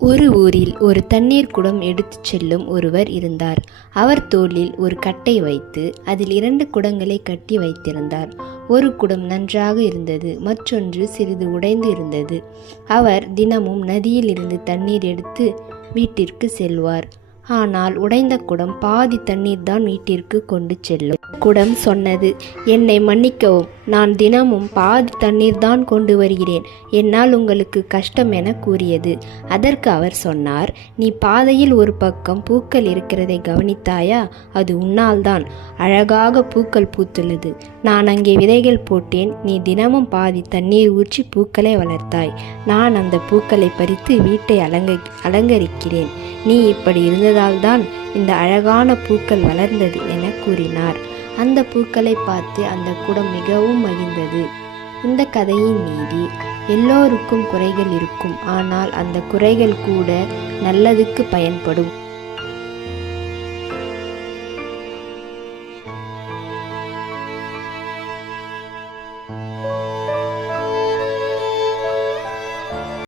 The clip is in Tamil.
ஒரு ஊரில் ஒரு தண்ணீர் குடம் எடுத்துச் செல்லும் ஒருவர் இருந்தார். அவர் தோளில் ஒரு கட்டை வைத்து அதில் 2 குடங்களை கட்டி வைத்திருந்தார். ஒரு குடம் நன்றாக இருந்தது, மற்றொன்று சிறிது உடைந்து இருந்தது. அவர் தினமும் நதியில் இருந்து தண்ணீர் எடுத்து வீட்டிற்கு செல்வார். ஆனால் உடைந்த குடம் பாதி தண்ணீர் தான் வீட்டிற்கு கொண்டு செல்லும். குடம் சொன்னது, என்னை மன்னிக்கவும், நான் தினமும் பாதி தண்ணீர் தான் கொண்டு வருகிறேன். என்னால் உங்களுக்கு கஷ்டம் என கூறியது. அதற்கு அவர் சொன்னார், நீ பாதையில் ஒரு பக்கம் பூக்கள் இருக்கிறதை கவனித்தாயா? அது உன்னால் தான். அழகாக பூக்கள் பூத்துள்ளது. நான் அங்கே விதைகள் போட்டேன். நீ தினமும் பாதி தண்ணீர் ஊற்றி பூக்களை வளர்த்தாய். நான் அந்த பூக்களை பறித்து வீட்டை அலங்கரிக்கிறேன். நீ இப்படி இருந்ததால் தான் இந்த அழகான பூக்கள் வளர்ந்தது என கூறினார். அந்த பூக்களை பார்த்து அந்த குடம் மிகவும் மகிழ்ந்தது. இந்த கதையின் நீதி, எல்லோருக்கும் குறைகள் இருக்கும், ஆனால் அந்த குறைகள் கூட நல்லதுக்கு பயன்படும்.